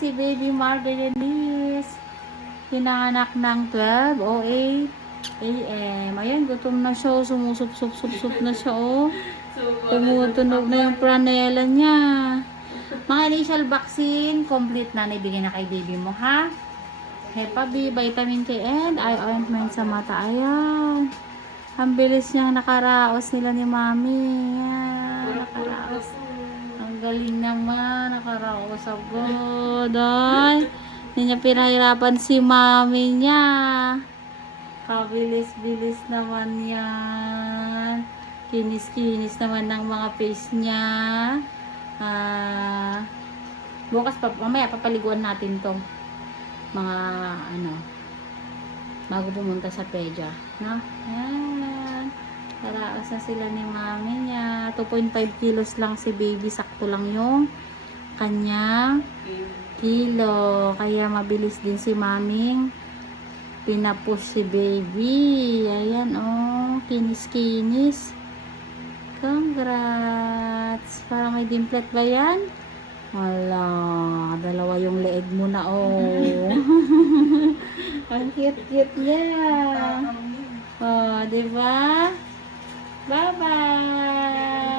si Baby Margarilis. Pinanganak ng 12:08 AM. Ayan, gutom na siya. Sumusup-sup-sup na siya, oh. Tumutunog na yung pranela niya. Mga initial vaccine, complete na. Naibigay na kay baby mo, ha? Hepa B, vitamin K, and eye ointment sa mata. Ayan. Ang bilis niyang nakaraos nila ni Mami. Ayan, nakaraos. Ang galing naman. Nakaraos agad. Ay, hindi niya pinahirapan si Mami niya. Kabilis-bilis naman yan. Kinis-kinis naman ng mga face niya. Bukas mamaya papaliguan natin tong mga bago pumunta sa Peja, no? Ayan. Taraos na sila ni Mami niya. 2.5 kilos lang si baby. Sakto lang yung kanyang kilo. Kaya mabilis din si Maming pinapush si baby. Ayan, oh. Kinis-kinis. Congrats. Parang may dimplet ba yan? Wala. Dalawa yung leeg mo na, oh. Ang cute-cute niya. Oh, diba? Bye-bye.